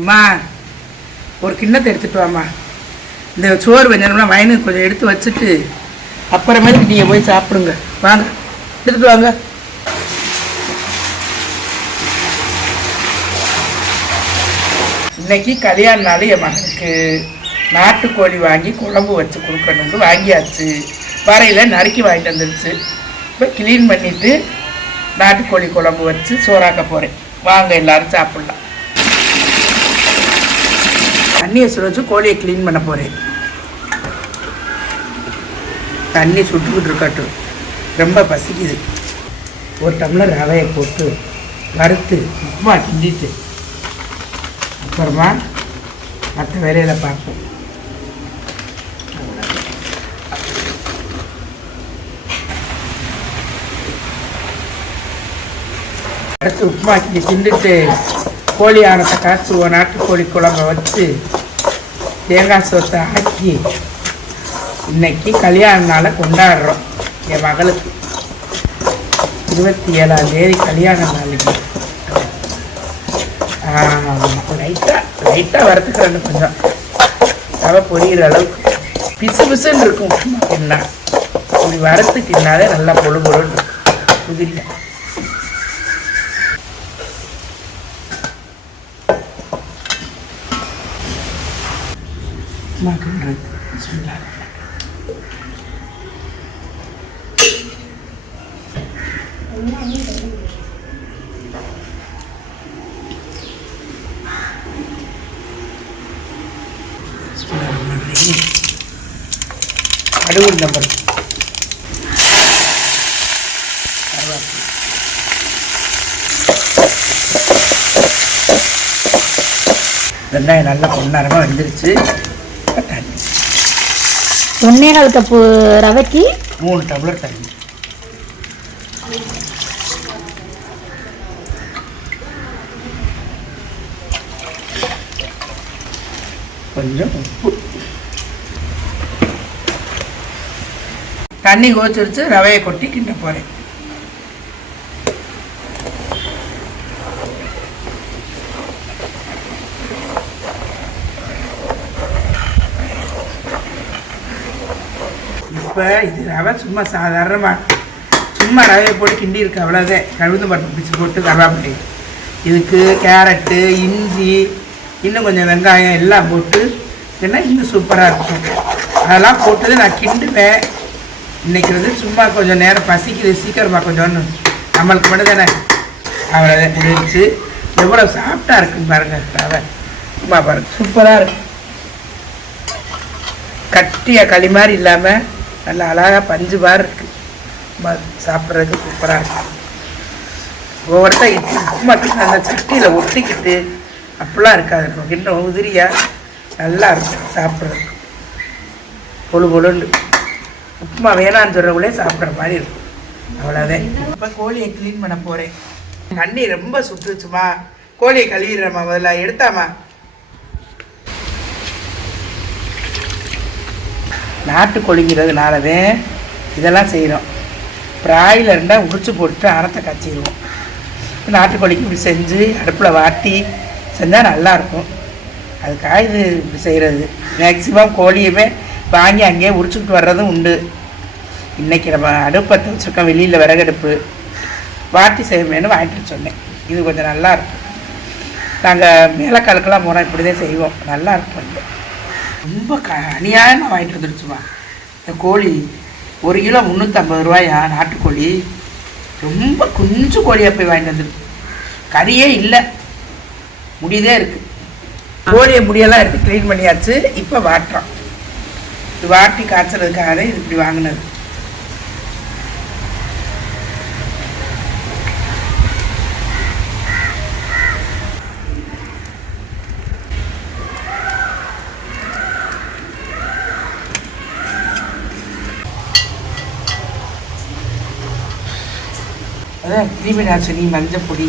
அம்மா ஒரு கிண்ணத்தை எடுத்துகிட்டு வாம்மா. இந்த சோறு வெஞ்சனம்லாம் வயனுக்கு கொஞ்சம் எடுத்து வச்சுட்டு அப்புறமேலுக்கு நீங்கள் போய் சாப்பிடுங்க. வாங்க எடுத்துகிட்டு வாங்க. இன்னைக்கு கல்யாண நாள் என் மகனுக்கு நாட்டுக்கோழி வாங்கி குழம்பு வச்சு கொடுக்கணும்னு வாங்கியாச்சு. வரையில் நறுக்கி வாங்கிட்டு வந்துருச்சு. இப்போ க்ளீன் பண்ணிவிட்டு நாட்டுக்கோழி குழம்பு வச்சு சோறாக்க போகிறேன். வாங்க எல்லோரும் சாப்பிட்லாம். தண்ணியை சுட வச்சு கோழியை க்ளீன் பண்ண போகிறேன். தண்ணி சுட்டுக்கிட்டு இருக்கட்டும், ரொம்ப பசிக்குது. ஒரு டம்ளர் ரவையை போட்டு வறுத்து உப்புமா கிண்டிட்டு அப்புறமா மற்ற வேலையில் பார்ப்போம். அடுத்து உப்புமா கிண்டிட்டு கோழி ஆனத்தை காய்ச்சுவோம். நாட்டுக்கோழி குழம்பை வச்சு தேங்காய் சோத்தை ஆக்கி இன்னைக்கு கல்யாண நாளை கொண்டாடுறோம். என் மகளுக்கு 27ஆம் தேதி கல்யாண நாளைக்கு. லைட்டாக வறுத்துக்கிறேன்னு கொஞ்சம் ரவை பொரியிற அளவுக்கு பிசு பிசுன்னு இருக்கும். என்ன இப்படி வறுத்துக்கினாலே நல்லா பொழு பொழுன்னு இருக்கும். உதிரியா அடுவு நம்பர் வெங்காயம் நல்லா பொன்னாரமாக வந்துருச்சு. ஒன்னே கால் கப்பு ரவைக்கு 3 டம்ளர் தண்ணி. கொஞ்சம் உப்பு. தண்ணி கோச்சிருச்சு. ரவையை கொட்டி கிண்ட போகிறேன். இப்போ இது ரவை சும்மா சாதாரணமாக சும்மா ரவையை போட்டு கிண்டி இருக்கு, அவ்வளோதான். கழுவுந்து பருப்பு பிடிச்சி போட்டு கருவேப்பிலை, இதுக்கு கேரட்டு, இஞ்சி, இன்னும் கொஞ்சம் வெங்காயம் எல்லாம் போட்டு இல்லைன்னா இன்னும் சூப்பராக இருக்கும். அதெல்லாம் போட்டு நான் கிண்டுவேன். இன்றைக்கி வந்து சும்மா கொஞ்சம் நேரம் பசிக்குது, சீக்கிரமாக கொஞ்சோன்னு நம்மளுக்கு மட்டும் தானே, அவ்வளோதான் முடிஞ்சிச்சு. எவ்வளோ சாஃப்டாக இருக்குன்னு பாருங்கள் ரவை. சும்மா பாருங்கள், சூப்பராக இருக்கும். கட்டிய களி மாதிரி இல்லாமல் நல்லா அழகாக பஞ்சு மாதிரி இருக்குது. சாப்பிட்றதுக்கு சூப்பராக இருக்கும். ஒவ்வொருத்தா உப்புமா அந்த சட்டியில் ஒட்டிக்கிட்டு அப்படிலாம் இருக்காது. இருக்கும் இன்னும் உதிரியாக நல்லா இருக்கும் சாப்பிட்றதுக்கு. பொழு பொழுன்னு உப்புமா வேணான்னு சொல்கிறவங்களே சாப்பிட்ற மாதிரி இருக்கும். அவ்வளோதான். இப்போ கோழியை க்ளீன் பண்ண போகிறேன். தண்ணி ரொம்ப சுட்டுச்சுமா. கோழியை கழுவிடுறேம்மா. முதல்ல எடுத்தாம்மா. நாட்டுக்கோழிங்கிறதுனாலவே இதெல்லாம் செய்கிறோம். பிராயிலருண்டா உரிச்சு போட்டு அறத்தை காய்ச்சிடுவோம். நாட்டுக்கோழிக்கு இப்படி செஞ்சு அடுப்பில் வாட்டி செஞ்சால் நல்லாயிருக்கும். அதுக்காக இது இப்படி செய்கிறது. மேக்சிமம் கோழியுமே வாங்கி அங்கேயே உரிச்சுக்கிட்டு வர்றதும் உண்டு. இன்றைக்கி நம்ம அடுப்பத்தை வச்சுருக்கோம், வெளியில் விறகடுப்பு, வாட்டி செய்யணும்னு வாங்கிட்டு சொன்னேன். இது கொஞ்சம் நல்லாயிருக்கும். நாங்கள் மேலக்காலுக்கெல்லாம் போனால் இப்படி தான் செய்வோம். நல்லாயிருக்கும். ரொம்ப அநியாயமாக வாங்கிட்டு வந்துடுச்சுமா. இந்த கோழி 1 கிலோ 350 ரூபாயா நாட்டுக்கோழி. ரொம்ப கொஞ்சம் கோழியாக போய் வாங்கிட்டு வந்துருக்கு. கறியே இல்லை, முடியதே இருக்குது. கோழியை முடியெல்லாம் எடுத்து க்ளீன் பண்ணியாச்சு. இப்போ வாட்டுறோம். இது வாட்டி காய்ச்சறதுக்காக இது இப்படி வாங்கினது. அதான் கிருமி நாசினி மஞ்சள் பொடி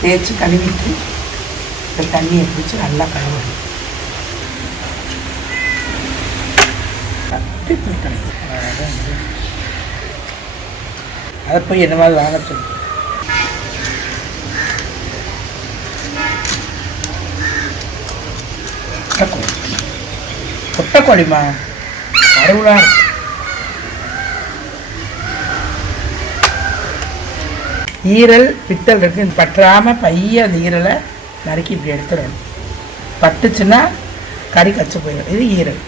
தேய்ச்சி கழுவிட்டு இந்த தண்ணியை பிடிச்சி நல்லா கழுவணும். அதை போய் என்ன மாதிரி வாங்க சொல்லு. கொட்டைக்கோழி கொட்டைக்கோழிம்மா அருளாக இருக்கு. ஈரல் பித்தல் இருக்குது, பற்றாமல் பைய அந்த ஈரலை நறுக்கி இப்படி எடுத்துடணும். பட்டுச்சுன்னா கறி கச்சு போயிடும். இது ஈரல்.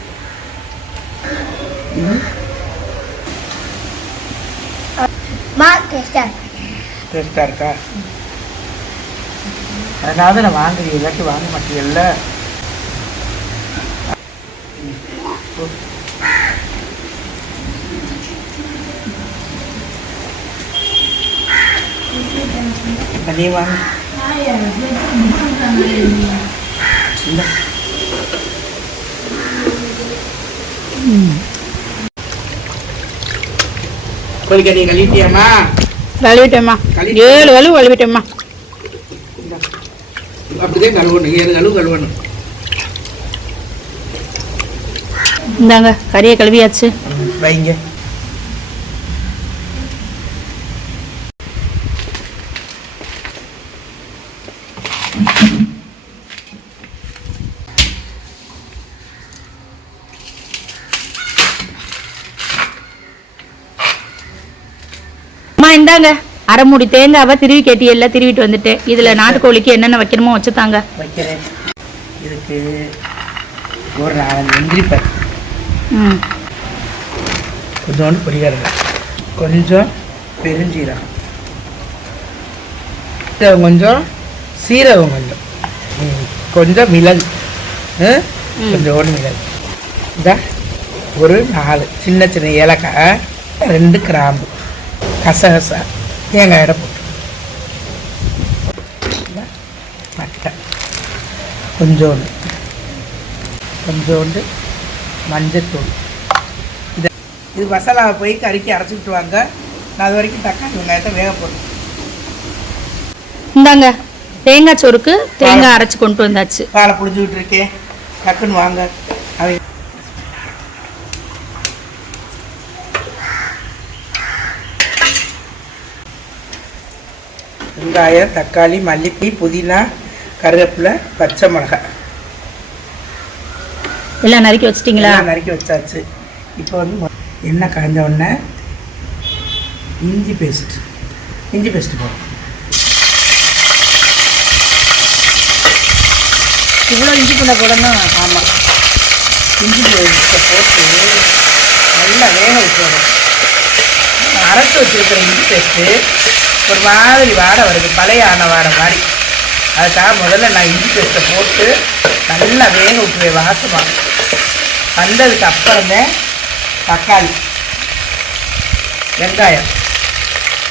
டேஸ்டாக இருக்கா? அதனால நான் வாங்குறீங்க, இல்லாட்டி வாங்க மாட்டீங்கல்ல. நீ வாங்க. கோழிக்கறி கழுவிட்டியாம்மா? கழுவிட்டேம்மா, 7 கழுவு கழுவிட்டேம்மா. அப்படிதான் கழுவணும், 7 கழுவணும். இந்தாங்க கறியை கழுவியாச்சு, வைங்க. அம்மா இந்தாங்க அரை மூடி தேங்காவை திருவி கேட்டியல்ல, திருவிட்டு வந்துட்டு இதில் நாட்டுக்கோழிக்கு என்னென்ன வைக்கணுமோ வச்சுத்தாங்க. வைக்கிறேன். இதுக்கு ஒரு 4 முந்திரிப்பை, கொஞ்சோண்டு பொரிகடலை, கொஞ்சம் பெருஞ்சீரகம், கொஞ்சம் சீரகம், கொஞ்சம் மிளகு, கொஞ்சோண்டு மிளகு, இந்த ஒரு 4 சின்ன சின்ன ஏலக்காய், 2 கிராம்பு, கசகசா, தேங்காய் எடை போட்டு, பட்டை, கொஞ்சோண்டு மஞ்சத்தூள். இது மசாலாவை போய் கறிக்கு அரைச்சிக்கிட்டு வாங்க. நான் அது வரைக்கும் தக்காளி வெங்காயத்தை வேக போடுறேன். இந்தாங்க தேங்காய் சோறுக்கு தேங்காய் அரைச்சி கொண்டு வந்தாச்சு. பாலை புளிஞ்சுக்கிட்டு இருக்கேன், டக்குன்னு வாங்க. அவங்க வெங்காயம், தக்காளி, மல்லிப்பூ, புதினா, கருவேப்பிலை, பச்சை மிளகாய் எல்லாம் நறுக்கி வச்சிட்டிங்களா? நறுக்கி வச்சாச்சு. இப்போ வந்து எண்ணெய் காய்ஞ்ச உடனே இஞ்சி பேஸ்ட் போடும். இவ்வளோ இஞ்சி பூண்டை போடணும்? ஆமாம், இஞ்சி போட்டு நல்லா வேக வச்சுக்கணும். அரைச்சி வச்சுருக்கிற இஞ்சி பேஸ்ட்டு ஒரு மாதிரி வாடை வருது, பழைய ஆன வாடை மாதிரி. அதுக்காக முதல்ல நான் இஞ்சி பேஸ்ட்டை போட்டு நல்லா வேக விட்டுருவேன். வாசமாக வந்ததுக்கு அப்புறமே தக்காளி, வெங்காயம்,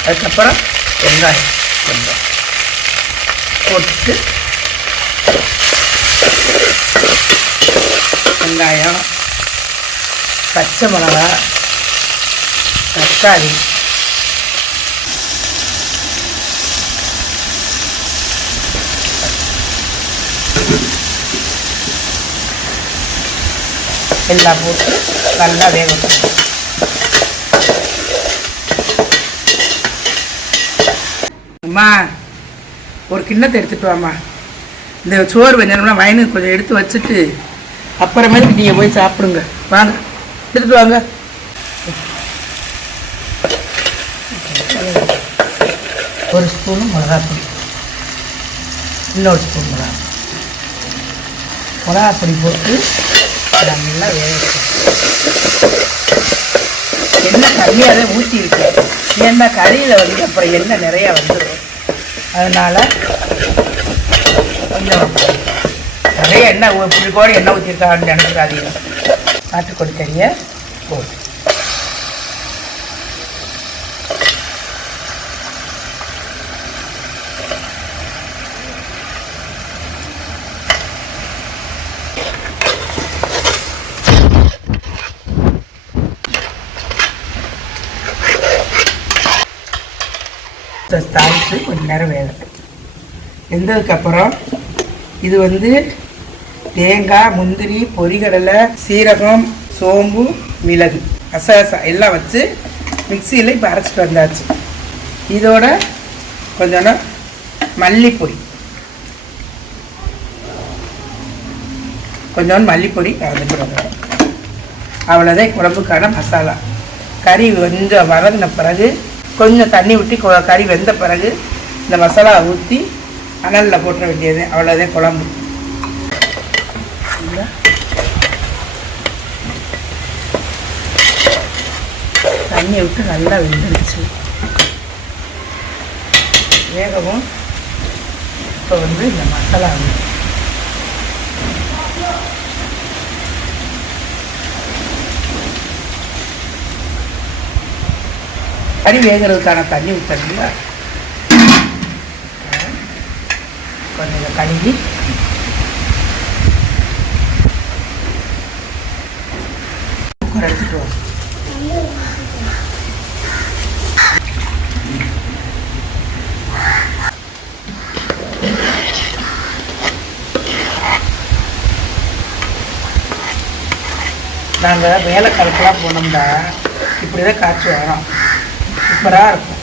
அதுக்கப்புறம் வெங்காயம் கொஞ்சம் போட்டு, வெங்காயம், பச்சை மிளகா, தக்காளி, எல்லாம் போட்டு நல்லா வேக வைக்கணும். அம்மா ஒரு கிண்ணத்தை எடுத்துகிட்டு வாம்மா. இந்த சோறு வெஞ்சனம்னா வயனுக்கு கொஞ்சம் எடுத்து வச்சுட்டு அப்புறமேலுக்கு நீங்கள் போய் சாப்பிடுங்க. வாங்க எடுத்துகிட்டு வாங்க. ஒரு ஸ்பூனு மிளகாப்பொடி, இன்னொரு ஸ்பூன் மிளகாப்பொடி போட்டு நல்லா வேக வைக்கணும். எண்ணெய் கம்மியாகவே ஊற்றிருக்கு, ஏன்னா கறியில் வந்து அப்புறம் எண்ணெய் நிறையா வந்துடும். அதனால் கொஞ்சம் நிறைய எண்ணெய் இப்படி கூட எண்ணெய் ஊற்றிருக்கான்னு நினைக்கிறாதீங்க. நாட்டுக்கோழி கறியை போட்டு தாளித்து கொஞ்சம் நேரம் வேகட்டும். வெந்ததுக்கப்புறம் இது வந்து தேங்காய், முந்திரி, பொரிகடலை, சீரகம், சோம்பு, மிளகு, கசகசா எல்லாம் வச்சு மிக்சியில் இப்போ அரைச்சிட்டு வந்தாச்சு. இதோட கொஞ்சம் மல்லிப்பொடி, கொஞ்சோண்டு மல்லிப்பொடி கலந்துக்கிறோங்க. அவ்வளோதான் குழம்புக்கான மசாலா. கறி கொஞ்சம் வதங்கின பிறகு கொஞ்சம் தண்ணி ஊற்றி கறி வெந்த பிறகு இந்த மசாலாவை ஊற்றி அனலில் போட்டுற வேண்டியது. அவ்வளோதான் குழம்பு. தண்ணியை விட்டு நல்லா வெந்துருச்சு. வேகவும் இப்போ இந்த மசாலா கறி வேகிறதுக்கான தண்ணி ஊற்றுறீங்க. கொஞ்சம் கழுவி எடுத்துட்டு வரும். நாங்கள் வேலைக்காலத்துலாம் போனோம்னா இப்படி தான் காய்ச்சி வரோம். சூப்பராக இருக்கும்.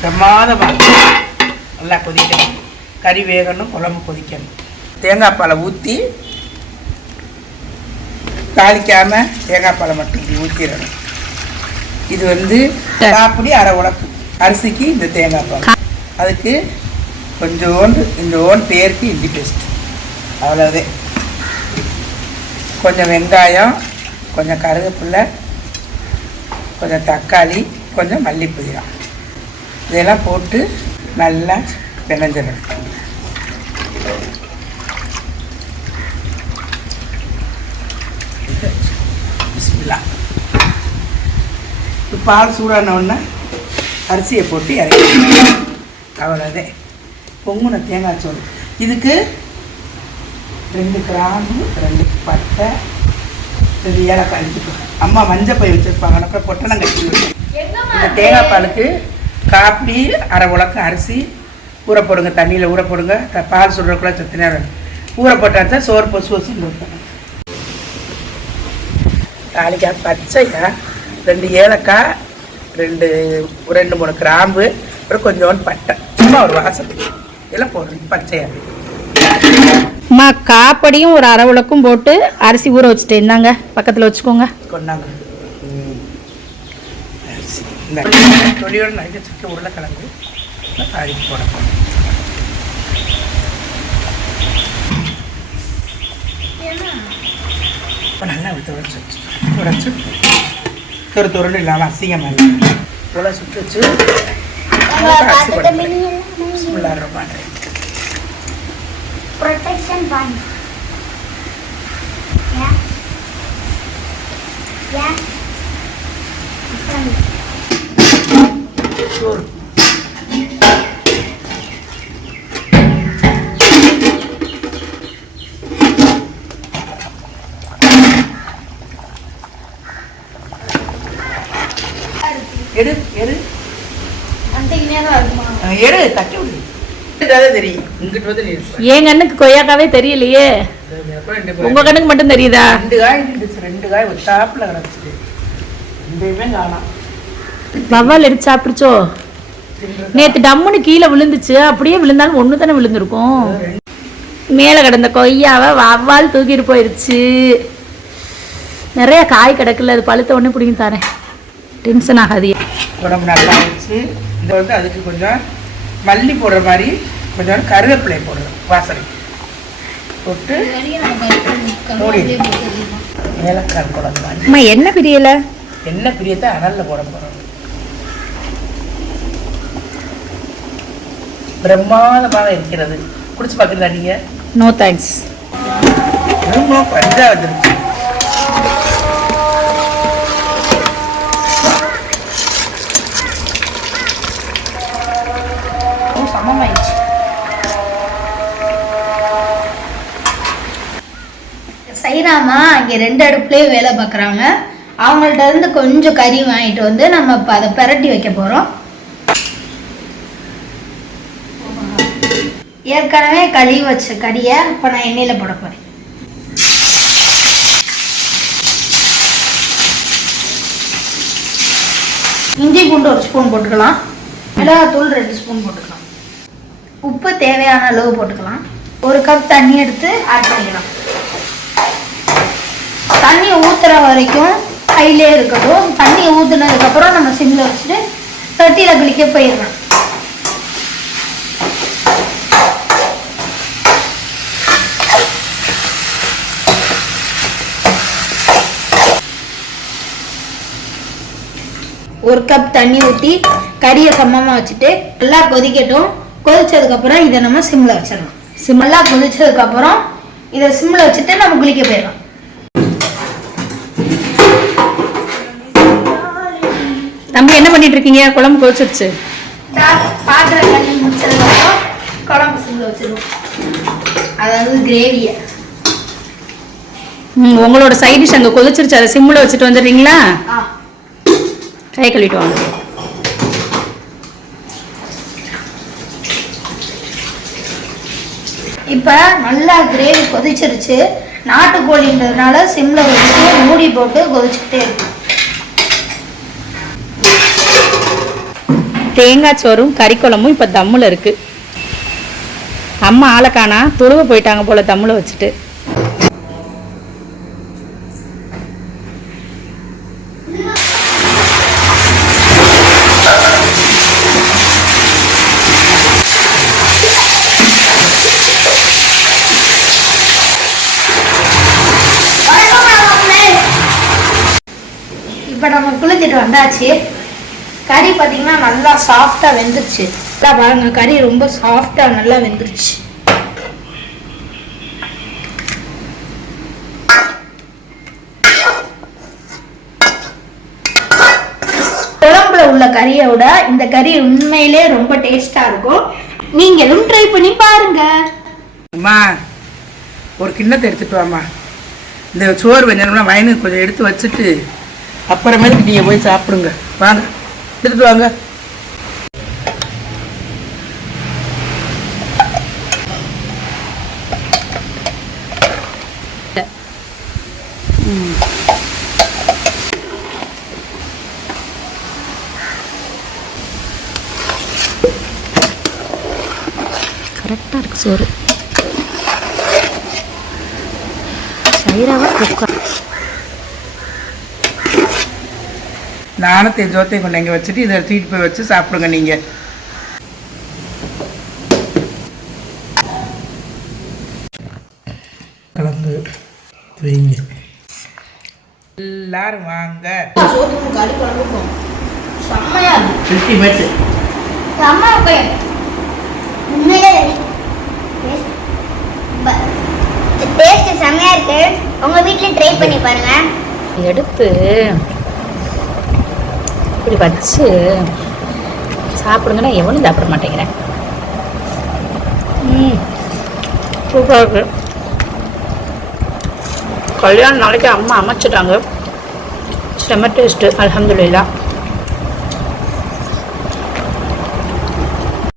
பிரமாதமாக நல்லா கொதிக்கணும். கறி வேகணும், குழம்பு கொதிக்கணும். தேங்காய் பாலை ஊற்றி தாளிக்காமல் தேங்காய் பாலை மட்டும் இப்படி ஊற்றிடணும். இது காப்பிடி அரை உலக்கு அரிசிக்கு இந்த தேங்காய் பால். அதுக்கு கொஞ்சோண்டு இந்த பேருக்கு இஞ்சி பேஸ்ட். அவ்வளோதான். கொஞ்சம் வெங்காயம், கொஞ்சம் கருவேப்பிலை, கொஞ்சம் தக்காளி, கொஞ்சம் மல்லி புதினா இதெல்லாம் போட்டு நல்லா பிணைஞ்சிடணும். பிஸ்மில்லா. பால் சூடான உடனே அரிசியை போட்டு இறக்கி. அவ்வளோதான். பொங்குன தேங்காய் சோறு. இதுக்கு 2 கிராம்பு, 2 பட்டை, 2 ஏலக்காய் அடிச்சுக்கணும். அம்மா மஞ்சள் பை வச்சுருப்பாங்க. அப்புறம் பொட்டணம் கட்டி வச்சு. இந்த தேங்காய் பாலுக்கு காப்பி அரை உலக்கம் அரிசி ஊற போடுங்க. தண்ணியில் ஊற போடுங்க. பால் சுடுறக்குள்ள சத்து நேரம் ஊற போட்டாச்சா சோறு பொசு வச்சு ஊற்றணும். தாளிக்காய் பச்சையா 2 ஏலக்காய், 2-3 கிராம்பு, அப்புறம் கொஞ்சோண்டு பட்டை. சும்மா ஒரு வாசத்துக்கு இதெல்லாம் போடுறேன். பச்சையாக அம்மா காப்படியும் ஒரு அரை உலக்கும் போட்டு அரிசி ஊற வச்சுட்டு இருந்தாங்க பக்கத்தில் வச்சுக்கோங்க. கொண்டாங்க. தொழியோடு நைட்டு சுற்றி உருளைக்கிழங்கு தாளிக்கு போடணும். இப்போ நல்லா உடைச்சு துருண்டு இல்லாமல் அசிங்க மாதிரி உலை சுற்றி வச்சு அரிசி போடுறேன். protection bunny. Yeah. Sure. எடு தட்டி விடு. என் கண்ணுக்கு கொய்யாக்காவே தெரியலையே, உங்க கண்ணுக்கு மட்டும் தெரியுதா? 2 காய் ஒரு சாப்பிட கிடச்சிட்டு காணாம். வவ்வால் எடுத்து சாப்பிடுச்சோ? நேற்று டம்முன்னு கீழே விழுந்துச்சு. அப்படியே விழுந்தாலும் ஒன்று தானே விழுந்திருக்கும். மேலே கிடந்த கொய்யாவை வவ்வால் தூக்கிட்டு போயிடுச்சு. நிறைய காய் கிடக்குல, அது பழுத்த உடனே பிடிங்கி தரேன். டென்ஷன் ஆகாது. உடம்பு நல்லா ஆயிடுச்சு. இந்த அதுக்கு கொஞ்சம் மல்லி போடுற மாதிரி கொஞ்சம் கருவேப்பிலை போடுறோம். வாசனை போட்டு ஏலக்காய் குழம்பு. அம்மா என்ன பிரியல? என்ன பிரியத்தை அனலில் போட போகிறோம். பிரம்மாதமாக இருக்கிறது. குடிச்சு பார்க்குறீங்களா நீங்கள்? No thanks. பஞ்சா வந்துருச்சு. சமமாயிடுச்சு. சைராமா இங்கே 2 அடுப்புலேயும் வேலை பார்க்குறாங்க. அவங்கள்ட்ட இருந்து கொஞ்சம் கறி வாங்கிட்டு வந்து நம்ம இப்போ அதை பிரட்டி வைக்க போகிறோம். ஏற்கனவே கழுவி வச்ச கறியை இப்போ நான் எண்ணெயில் போட போகிறேன். இஞ்சி பூண்டு 1 ஸ்பூன் போட்டுக்கலாம். மிளகாத்தூள் 2 ஸ்பூன் போட்டுக்கலாம். உப்பு தேவையான அளவு போட்டுக்கலாம். 1 கப் தண்ணி எடுத்து ஆட் பண்ணிக்கலாம். தண்ணி ஊற்றுற வரைக்கும் ஹைலே இருக்கட்டும். தண்ணி ஊற்றுனதுக்கப்புறம் நம்ம சிம்மில் வச்சுட்டு சட்டியில் குளிக்க போயிடலாம். ஒரு கப் தண்ணி ஊற்றி கறியை சமமாக வச்சுட்டு நல்லா கொதிக்கட்டும். கொதிச்சதுக்கப்புறம் இதை நம்ம சிம்மில் வச்சிடலாம். நல்லா கொதிச்சதுக்கப்புறம் இதை சிம்மில் வச்சுட்டு நம்ம குளிக்க போயிடலாம். தம்பி என்ன பண்ணிட்டு இருக்கீங்க? குழம்பு கொதிச்சிருச்சு. பாத்திரம் கழுவி முடிச்சதுக்கப்புறம் குழம்பு சிம்மில் வச்சிருவோம். அதாவது கிரேவியை. உங்களோட சைட் டிஷ் அங்கே கொதிச்சிருச்சு. அதை சிம்மில் வச்சுட்டு வந்துடுறீங்களா? கை கழுவிட்டு வாங்க. இப்போ நல்லா கிரேவி கொதிச்சிருச்சு. நாட்டுக்கோழின்றதுனால சிம்மில் வச்சுட்டு மூடி போட்டு கொதிச்சுக்கிட்டே இருக்கும். தேங்காய் சோறும் கறி குழம்பும் இப்போ தம்மில் இருக்கு. அம்மா ஆளைக்கானா துருவ போயிட்டாங்க போல தம்மில் வச்சுட்டு. இப்போ நம்ம குளிச்சுட்டு வந்தாச்சு. கறி பார்த்தீங்கன்னா நல்லா சாஃப்டாக வெந்துருச்சு. பாருங்க, கறி ரொம்ப சாஃப்டாக நல்லா வெந்துருச்சு. குழம்புல உள்ள கறியை விட இந்த கறி உண்மையிலே ரொம்ப டேஸ்டா இருக்கும். நீங்களும் ட்ரை பண்ணி பாருங்க. அம்மா ஒரு கிண்ணத்தை எடுத்துட்டு வாம்மா. இந்த சோறு வேணும்னா வயனுக்கு கொஞ்சம் எடுத்து வச்சுட்டு அப்புறமேலுக்கு நீங்கள் போய் சாப்பிடுங்க. வாங்க எடுத்துட்டு வாங்க. கரெக்டாக இருக்கு சோறு. சைராவா குக்கர். நானும் ஜோத்தையும் கொண்டு இங்கே வச்சுட்டு இதை தூக்கிட்டு போய் வச்சு சாப்பிடுங்க. நீங்கள் கலந்து வைங்க. எல்லாரும் வாங்க. டேஸ்ட் செம்மையா இருக்கு. உங்க வீட்ல ட்ரை பண்ணி பாருங்க. எடுத்து இப்படி வச்சு சாப்பிடுங்கன்னா எவனும் சாப்பிட மாட்டேங்கிறேன். சூப்பராக இருக்கு. கல்யாணம் நாளைக்கு அம்மா அமைச்சிட்டாங்க. செம்ம டேஸ்ட்டு. அல்ஹம்துலில்லாஹ்.